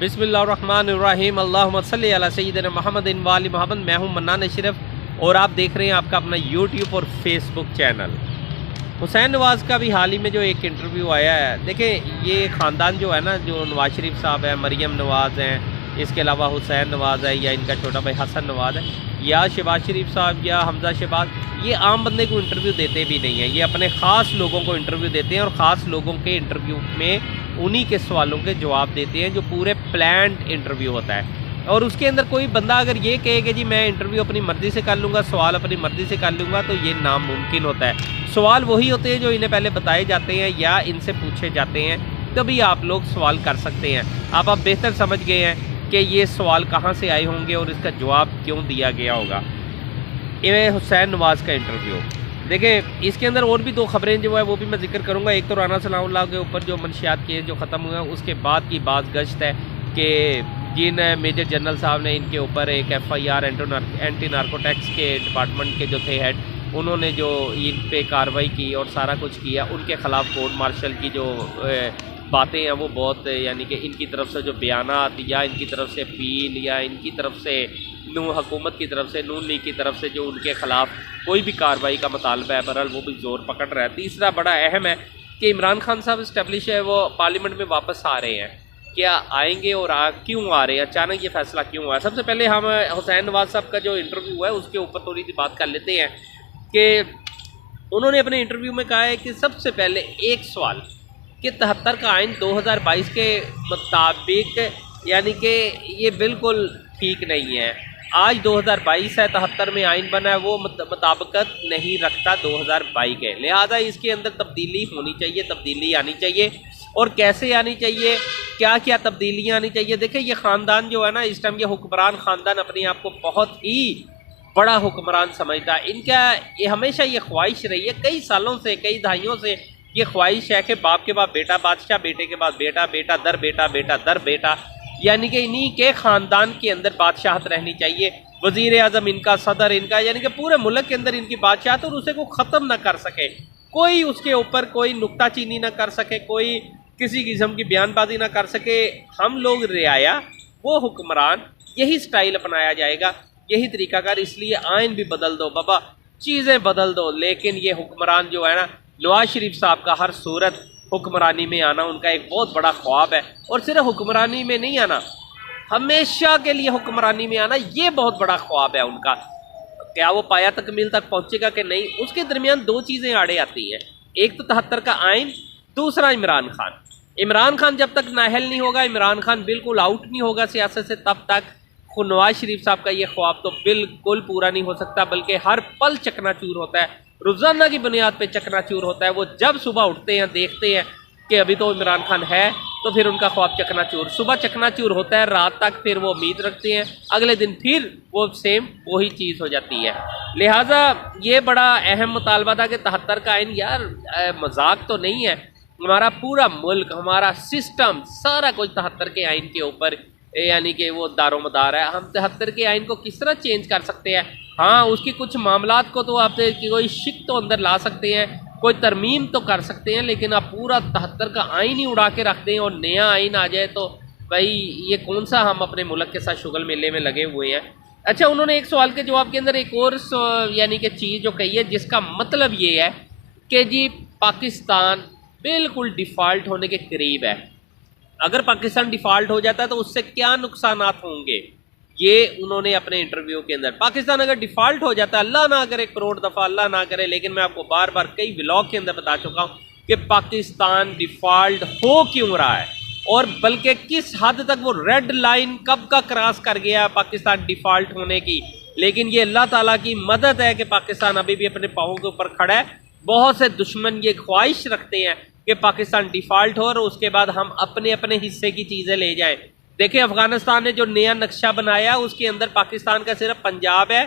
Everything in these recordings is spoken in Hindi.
बिस्मिल्लाहिर्रहमानिर्रहीम अल्लाहुम्मा सल्ली अला सय्यिदिना मुहम्मदिन व आलि मुहम्मद। मैं हूं मन्नान अशरफ और आप देख रहे हैं आपका अपना यूट्यूब और फेसबुक चैनल। हुसैन नवाज़ का भी हाल ही में जो एक इंटरव्यू आया है, देखें ये ख़ानदान जो है ना, जो नवाज़ शरीफ साहब है, मरियम नवाज़ हैं, इसके अलावा हुसैन नवाज़ है या इनका छोटा भाई हसन नवाज़ है या शहबाज शरीफ साहब या हमजा शहबाज, ये आम बंदे को इंटरव्यू देते भी नहीं हैं। ये अपने ख़ास लोगों को इंटरव्यू देते हैं और ख़ास लोगों के इंटरव्यू में उन्हीं के सवालों के जवाब देते हैं जो पूरे प्लान्ड इंटरव्यू होता है। और उसके अंदर कोई बंदा अगर ये कहे कि जी मैं इंटरव्यू अपनी मर्ज़ी से कर लूँगा, सवाल अपनी मर्ज़ी से कर लूँगा, तो ये नामुमकिन होता है। सवाल वही होते हैं जो इन्हें पहले बताए जाते हैं या इनसे पूछे जाते हैं, तभी आप लोग सवाल कर सकते हैं। आप बेहतर समझ गए हैं कि ये सवाल कहाँ से आए होंगे और इसका जवाब क्यों दिया गया होगा। ये हुसैन नवाज़ का इंटरव्यू देखें, इसके अंदर और भी दो खबरें जो है वो भी मैं जिक्र करूँगा। एक तो राना सनाउल्लाह के ऊपर जो मनशियात केस जो ख़त्म हुए हैं, उसके बाद की बात गश्त है कि जिन मेजर जनरल साहब ने इनके ऊपर एक FIR एंटी नार्कोटिक्स के डिपार्टमेंट के जो थे हेड, उन्होंने जो इन पे कार्रवाई की और सारा कुछ किया, उनके ख़िलाफ़ कोर्ट मार्शल की जो बातें हैं वो बहुत, यानी कि इनकी तरफ से जो बयानात या इनकी तरफ से अपील या इनकी तरफ से हुकूमत की तरफ से, नून लीग की तरफ से जो उनके ख़िलाफ़ कोई भी कार्रवाई का मुतालबा है, बहरहाल वो भी ज़ोर पकड़ रहा है। तीसरा बड़ा अहम है कि इमरान खान साहब इस्टेब्लिश है, वो पार्लियामेंट में वापस आ रहे हैं। क्या आएंगे और क्यों आ रहे हैं, अचानक ये फैसला क्यों हुआ है? सबसे पहले हम हुसैन नवाज़ साहब का जो इंटरव्यू है उसके ऊपर थोड़ी सी बात कर लेते हैं कि उन्होंने अपने इंटरव्यू में कहा है कि सबसे पहले एक सवाल कि 73 का आइन 2022 के मुताबिक, यानी कि ये बिल्कुल ठीक नहीं है। आज 2022 है, 73 में आइन बना है, वो मुताबिकत नहीं रखता 2022 के, लिहाजा इसके अंदर तब्दीली होनी चाहिए, तब्दीली आनी चाहिए। और कैसे आनी चाहिए, क्या क्या तब्दीलियाँ आनी चाहिए? देखिए ये ख़ानदान जो है ना, इस टाइम ये हुक्मरान ख़ानदान अपने आप को बहुत ही बड़ा हुक्मरान समझता है। इनका ये हमेशा ये ख्वाहिश रही है, कई सालों से, कई दहाइयों से ये ख्वाहिश है कि बाप के बाद बेटा बादशाह, बेटे के बाद बेटा, बेटा दर बेटा, बेटा दर बेटा, यानी कि इन्हीं के ख़ानदान के अंदर बादशाहत रहनी चाहिए। वज़ीर आज़म इनका, सदर इनका, यानी कि पूरे मुल्क के अंदर इनकी बादशाहत, और उसे को ख़त्म ना कर सके कोई, उसके ऊपर कोई नुक्ताचीनी ना कर सके, कोई किसी किस्म की बयानबाजी ना कर सके। हम लोग रियाया, वो हुक्मरान, यही स्टाइल अपनाया जाएगा, यही तरीकाकार। इसलिए आइन भी बदल दो बाबा, चीज़ें बदल दो, लेकिन ये हुक्मरान जो है ना, नवाज शरीफ साहब का हर सूरत हुक्मरानी में आना उनका एक बहुत बड़ा ख्वाब है। और सिर्फ हुक्मरानी में नहीं आना, हमेशा के लिए हुक्मरानी में आना, ये बहुत बड़ा ख्वाब है उनका। क्या वो पाया तकमील तक पहुंचेगा कि नहीं, उसके दरमियान दो चीज़ें आड़े आती हैं। एक तो 73 का आइन, दूसरा इमरान खान। इमरान खान जब तक नाहल नहीं होगा, इमरान खान बिल्कुल आउट नहीं होगा सियासत से, तब तक नवाज शरीफ साहब का ये ख्वाब तो बिल्कुल पूरा नहीं हो सकता, बल्कि हर पल चकनाचूर होता है, रोज़ाना की बुनियाद पे चकनाचूर होता है। वो जब सुबह उठते हैं, देखते हैं कि अभी तो इमरान खान है, तो फिर उनका ख्वाब चकनाचूर, सुबह चकनाचूर होता है, रात तक फिर वो उम्मीद रखते हैं, अगले दिन फिर वो सेम वही चीज़ हो जाती है। लिहाजा ये बड़ा अहम मुतालबा था कि 73 का आइन, यार मजाक तो नहीं है, हमारा पूरा मुल्क, हमारा सिस्टम, सारा कुछ 73 के आइन के ऊपर यानी कि वो दारोमदार है। हम 73 के आइन को किस तरह चेंज कर सकते हैं? हाँ, उसकी कुछ मामलात को तो आप कोई शिक तो अंदर ला सकते हैं, कोई तरमीम तो कर सकते हैं, लेकिन आप पूरा 73 का आइन ही उड़ा के रख दें और नया आइन आ जाए, तो भाई ये कौन सा हम अपने मुल्क के साथ शुगल मेले में लगे हुए हैं। अच्छा, उन्होंने एक सवाल के जवाब के अंदर एक और यानी कि चीज़ जो कही है, जिसका मतलब ये है कि जी पाकिस्तान बिल्कुल डिफ़ॉल्ट होने के करीब है। अगर पाकिस्तान डिफ़ॉल्ट हो जाता है तो उससे क्या नुकसानात होंगे, ये उन्होंने अपने इंटरव्यू के अंदर, पाकिस्तान अगर डिफ़ॉल्ट हो जाता है, अल्लाह ना करे, करोड़ दफ़ा अल्लाह ना करे, लेकिन मैं आपको बार बार कई व्लॉग के अंदर बता चुका हूँ कि पाकिस्तान डिफ़ॉल्ट हो क्यों रहा है, और बल्कि किस हद तक वो रेड लाइन कब का क्रॉस कर गया है पाकिस्तान डिफ़ॉल्ट होने की। लेकिन ये अल्लाह ताला की मदद है कि पाकिस्तान अभी भी अपने पाँवों के ऊपर खड़ा है। बहुत से दुश्मन ये ख्वाहिश रखते हैं कि पाकिस्तान डिफ़ॉल्ट हो और उसके बाद हम अपने अपने हिस्से की चीज़ें ले जाएं। देखिए अफ़गानिस्तान ने जो नया नक्शा बनाया, उसके अंदर पाकिस्तान का सिर्फ पंजाब है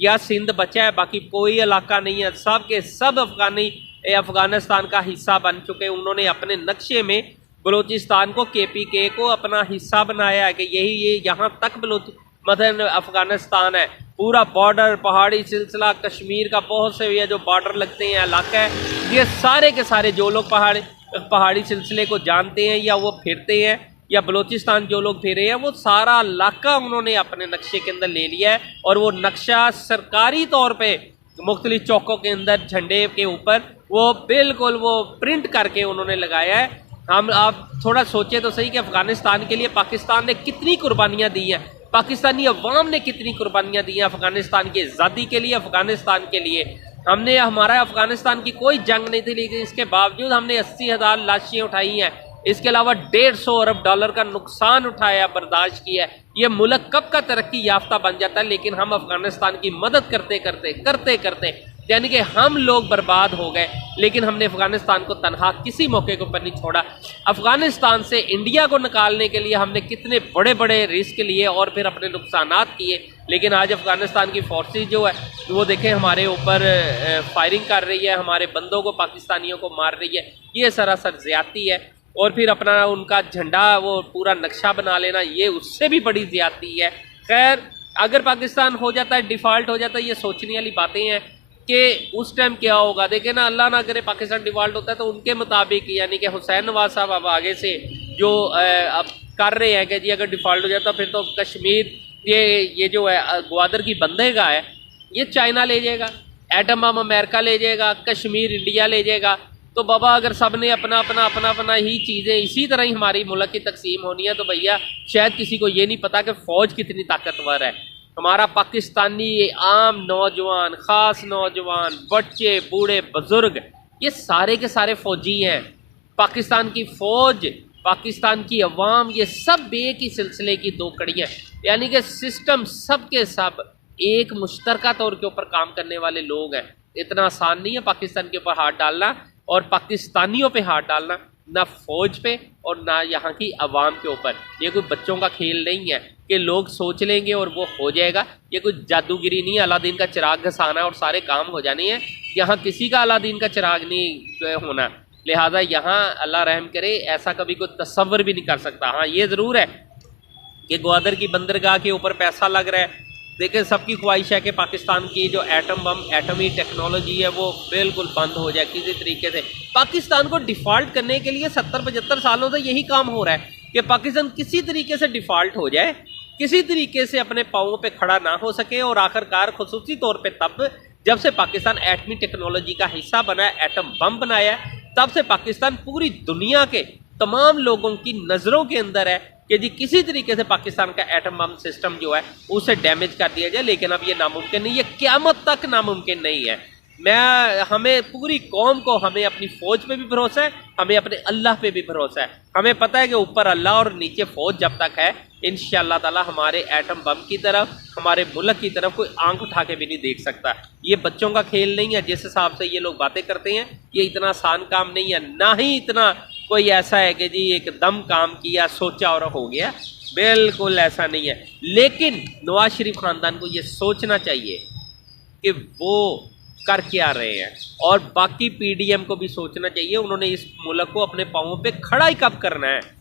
या सिंध बचा है, बाकी कोई इलाका नहीं है। सब के सब अफ़गानी अफ़गानिस्तान का हिस्सा बन चुके हैं। उन्होंने अपने नक्शे में बलूचिस्तान को, KPK को अपना हिस्सा बनाया है कि यही ये यहाँ तक मतलब अफ़गानिस्तान है। पूरा बॉर्डर, पहाड़ी सिलसिला, कश्मीर का बहुत से ये जो बॉर्डर लगते हैं इलाका है, ये सारे के सारे जो लोग पहाड़ी सिलसिले को जानते हैं या वो फिरते हैं या बलूचिस्तान जो लोग फिरे हैं, वो सारा इलाका उन्होंने अपने नक्शे के अंदर ले लिया है और वो नक्शा सरकारी तौर पे मुख्तलिफ चौकों के अंदर झंडे के ऊपर वो बिल्कुल वो प्रिंट करके उन्होंने लगाया है। हम आप थोड़ा सोचें तो सही कि अफ़गानिस्तान के लिए पाकिस्तान ने कितनी कुर्बानियाँ दी हैं, पाकिस्तानी अवाम ने कितनी कुर्बानियाँ दी हैं अफ़गानिस्तान की आज़ादी के लिए, अफ़गानिस्तान के लिए। हमने हमारा अफ़गानिस्तान की कोई जंग नहीं थी, लेकिन इसके बावजूद हमने 80,000 लाशें उठाई हैं, इसके अलावा 150 अरब डॉलर का नुकसान उठाया, बर्दाश्त किया। ये मुल्क कब का तरक्की याफ्ता बन जाता है, लेकिन हम अफ़गानिस्तान की मदद करते करते यानी कि हम लोग बर्बाद हो गए, लेकिन हमने अफ़गानिस्तान को तनहा किसी मौके के ऊपर नहीं छोड़ा। अफ़गानिस्तान से इंडिया को निकालने के लिए हमने कितने बड़े बड़े रिस्क लिए और फिर अपने नुकसानात किए, लेकिन आज अफ़गानिस्तान की फोर्सेस जो है वो देखें हमारे ऊपर फायरिंग कर रही है, हमारे बंदों को, पाकिस्तानियों को मार रही है। ये सरासर ज़्यादती है। और फिर अपना उनका झंडा वो पूरा नक्शा बना लेना, ये उससे भी बड़ी ज़्यादती है। खैर, अगर पाकिस्तान हो जाता है, डिफ़ॉल्ट हो जाता है, ये सोचने वाली बातें हैं कि उस टाइम क्या होगा। देखें ना, अल्लाह ना करे पाकिस्तान डिफ़ॉल्ट होता है तो उनके मुताबिक यानी कि हुसैन नवाज साहब अब आगे से जो अब कर रहे हैं कि जी अगर डिफ़ॉल्ट हो जाता फिर तो कश्मीर ये जो है ग्वादर की बंदेगा है, ये चाइना ले जाएगा, एटम बम अमेरिका ले जाएगा, कश्मीर इंडिया ले जाएगा। तो बाबा अगर सब ने अपना ही चीज़ें इसी तरह ही हमारी मुल्क की तकसीम होनी है तो भैया शायद किसी को ये नहीं पता कि फ़ौज कितनी ताकतवर है। हमारा पाकिस्तानी आम नौजवान, ख़ास नौजवान, बच्चे, बूढ़े, बुज़ुर्ग, ये सारे के सारे फ़ौजी हैं। पाकिस्तान की फ़ौज, पाकिस्तान की अवाम, ये सब एक ही सिलसिले की दो कड़ियाँ, यानी कि सिस्टम सब के सब एक मुश्तरका तौर के ऊपर काम करने वाले लोग हैं। इतना आसान नहीं है पाकिस्तान के ऊपर हाथ डालना और पाकिस्तानियों पे हाथ डालना, ना फ़ौज पे और ना यहाँ की अवाम के ऊपर। ये कोई बच्चों का खेल नहीं है कि लोग सोच लेंगे और वो हो जाएगा। ये कोई जादूगिरी नहीं है, अलादीन का चिराग घसाना और सारे काम हो जाने हैं। यहाँ किसी का अलादीन का चिराग नहीं होना, लिहाजा यहाँ अल्लाह रहम करे ऐसा कभी कोई तसव्वुर भी नहीं कर सकता। हाँ, ये ज़रूर है कि ग्वादर की बंदरगाह के ऊपर पैसा लग रहा है। देखिए, सबकी ख्वाहिश है कि पाकिस्तान की जो एटम बम, एटमी टेक्नोलॉजी है वो बिल्कुल बंद हो जाए किसी तरीके से। पाकिस्तान को डिफ़ॉल्ट करने के लिए 70-75 सालों से यही काम हो रहा है कि पाकिस्तान किसी तरीके से डिफ़ॉल्ट हो जाए, किसी तरीके से अपने पाँवों पे खड़ा ना हो सके, और आखिरकार खुसूसी तौर पे तब जब से पाकिस्तान एटमी टेक्नोलॉजी का हिस्सा बना है, एटम बम बनाया, तब से पाकिस्तान पूरी दुनिया के तमाम लोगों की नज़रों के अंदर है कि जी किसी तरीके से पाकिस्तान का एटम बम सिस्टम जो है उसे डैमेज कर दिया जाए। लेकिन अब ये नामुमकिन नहीं है, क़यामत तक नामुमकिन नहीं है। हमें पूरी कौम को, हमें अपनी फ़ौज पे भी भरोसा है, हमें अपने अल्लाह पे भी भरोसा है। हमें पता है कि ऊपर अल्लाह और नीचे फ़ौज जब तक है, इंशाअल्लाह ताला हमारे एटम बम की तरफ, हमारे मुल्क की तरफ कोई आंख उठा के भी नहीं देख सकता। ये बच्चों का खेल नहीं है। जिस हिसाब से ये लोग बातें करते हैं, ये इतना आसान काम नहीं है, ना ही इतना कोई ऐसा है कि जी एकदम काम किया, सोचा और हो गया। बिल्कुल ऐसा नहीं है। लेकिन नवाज शरीफ ख़ानदान को ये सोचना चाहिए कि वो कर क्या रहे हैं, और बाकी पीडीएम को भी सोचना चाहिए उन्होंने इस मुल्क को अपने पाँवों पे खड़ा ही कब करना है।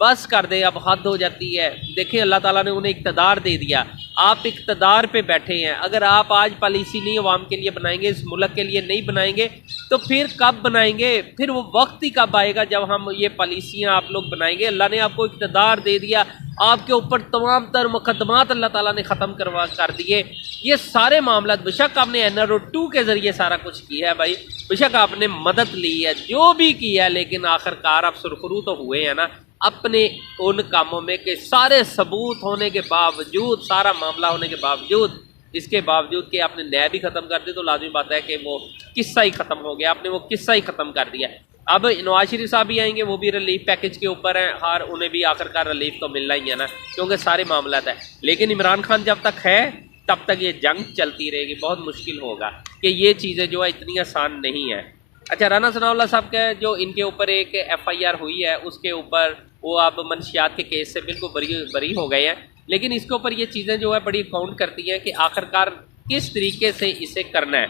बस कर दे, अब हद हो जाती है। देखिए, अल्लाह ताला ने उन्हें इक़्तिदार दे दिया, आप इक़्तिदार पे बैठे हैं। अगर आप आज पॉलिसी नहीं अवाम के लिए बनाएंगे, इस मुल्क के लिए नहीं बनाएंगे, तो फिर कब बनाएंगे? फिर वो वक्त ही कब आएगा जब हम ये पॉलिसियाँ आप लोग बनाएंगे। अल्लाह ने आपको इक़्तिदार दे दिया, आपके ऊपर तमाम तर मुकदमात अल्लाह ताला ने ख़त्म कर दिए। ये सारे मामला, बेशक आपने NRO 2 के ज़रिए सारा कुछ किया है भाई, बेशक आपने मदद ली है, जो भी किया है, लेकिन आखिरकार आप सुरखरू तो हुए हैं ना अपने उन कामों में कि सारे सबूत होने के बावजूद, सारा मामला होने के बावजूद, इसके बावजूद कि आपने न्याय भी ख़त्म कर दिया, तो लाजमी बात है कि वो किस्सा ही ख़त्म हो गया। आपने वो किस्सा ही ख़त्म कर दिया। अब नवाज शरीफ साहब भी आएंगे, वो भी रिलीफ पैकेज के ऊपर हैं, और उन्हें भी आखिरकार रिलीफ तो मिलना ही है ना, क्योंकि सारे मामला है। लेकिन इमरान खान जब तक है तब तक ये जंग चलती रहेगी। बहुत मुश्किल होगा कि ये चीज़ें जो है इतनी आसान नहीं है। अच्छा, राना सनाउल्लाह साहब का जो इनके ऊपर एक FIR हुई है, उसके ऊपर वो अब मनशियात के केस से बिल्कुल बरी हो गए हैं, लेकिन इसके ऊपर ये चीज़ें जो है बड़ी काउंट करती हैं कि आखिरकार किस तरीके से इसे करना है,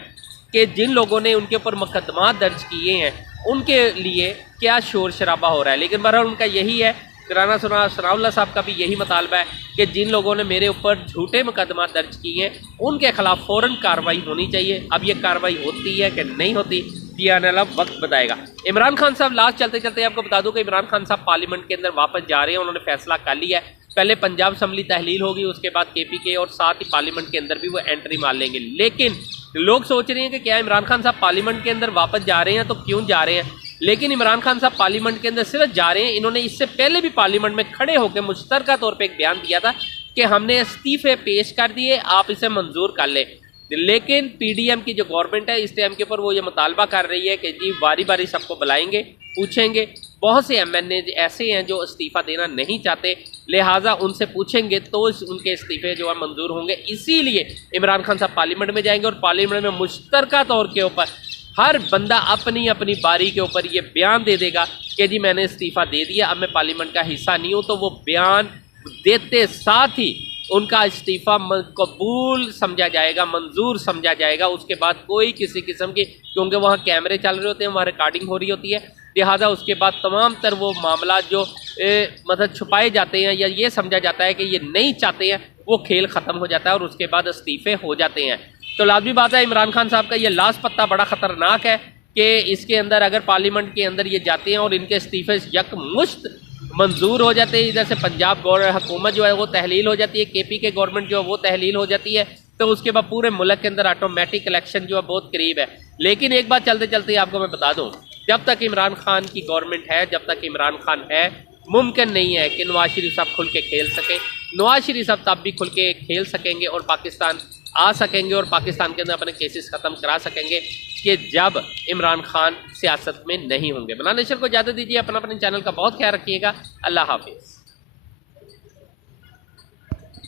कि जिन लोगों ने उनके ऊपर मुकदमा दर्ज किए हैं उनके लिए क्या शोर शराबा हो रहा है। लेकिन बहरहाल उनका यही है, राना सनाउल्लाह साहब का भी यही मुतालबा है कि जिन लोगों ने मेरे ऊपर झूठे मुकदमा दर्ज किए हैं उनके खिलाफ फ़ौरन कार्रवाई होनी चाहिए। अब ये कार्रवाई होती है कि नहीं होती, ये आने वाला वक्त बताएगा। इमरान खान साहब लास्ट चलते चलते आपको बता दूं कि इमरान खान साहब पार्लियामेंट के अंदर वापस जा रहे हैं। उन्होंने फैसला कर लिया है, पहले पंजाब असम्बली तहलील होगी, उसके बाद KPK और साथ ही पार्लियामेंट के अंदर भी वो एंट्री मार लेंगे। लेकिन लोग सोच रहे हैं कि क्या इमरान खान साहब पार्लियामेंट के अंदर वापस जा रहे हैं, तो क्यों जा रहे हैं। लेकिन इमरान खान साहब पार्लियामेंट के अंदर सिर्फ जा रहे हैं, इन्होंने इससे पहले भी पार्लियामेंट में खड़े होकर मुश्तरका तौर पर एक बयान दिया था कि हमने इस्तीफे पेश कर दिए, आप इसे मंजूर कर लें। लेकिन PDM की जो गवर्नमेंट है इस टाइम के ऊपर वो ये मुतालबा कर रही है कि जी बारी बारी सबको बुलाएंगे, पूछेंगे। बहुत से MNA ऐसे हैं जो इस्तीफ़ा देना नहीं चाहते, लिहाजा उनसे पूछेंगे तो उनके इस्तीफ़े जो है मंजूर होंगे। इसीलिए इमरान खान साहब पार्लियामेंट में जाएंगे और पार्लियामेंट में मुश्तरका तौर के ऊपर हर बंदा अपनी अपनी बारी के ऊपर ये बयान दे देगा कि जी मैंने इस्तीफ़ा दे दिया, अब मैं पार्लियामेंट का हिस्सा नहीं हूँ। तो वो बयान देते साथ ही उनका इस्तीफ़ा कबूल समझा जाएगा, मंजूर समझा जाएगा। उसके बाद कोई किसी किस्म की, क्योंकि वहाँ कैमरे चल रहे होते हैं, वहाँ रिकॉर्डिंग हो रही होती है, लिहाजा उसके बाद तमाम तर वो मामला जो मतलब छुपाए जाते हैं या ये समझा जाता है कि ये नहीं चाहते हैं, वो खेल ख़त्म हो जाता है और उसके बाद इस्तीफ़े हो जाते हैं। तो लाजमी बात है इमरान खान साहब का ये लास्ट पत्ता बड़ा ख़तरनाक है कि इसके अंदर अगर पार्लियामेंट के अंदर ये जाते हैं और इनके इस्तीफ़े यकमुश्त मंजूर हो जाते हैं, इधर से पंजाब हुकूमत जो है वो तहलील हो जाती है, KPK गवर्नमेंट जो है वो तहलील हो जाती है, तो उसके बाद पूरे मुल्क के अंदर ऑटोमेटिक इलेक्शन जो है बहुत करीब है। लेकिन एक बात चलते चलते आपको मैं बता दूं, जब तक इमरान खान की गवर्नमेंट है, जब तक इमरान खान है, मुमकिन नहीं है कि नवाज शरीफ साहब खुल के खेल सकें। नवाज शरीफ साहब तब भी खुल के खेल सकेंगे और पाकिस्तान आ सकेंगे और पाकिस्तान के अंदर अपने केसेस ख़त्म करा सकेंगे कि जब इमरान खान सियासत में नहीं होंगे। बनाना नेशन को इजाज़त दीजिए, अपने चैनल का बहुत ख्याल रखिएगा। अल्लाह हाफिज़।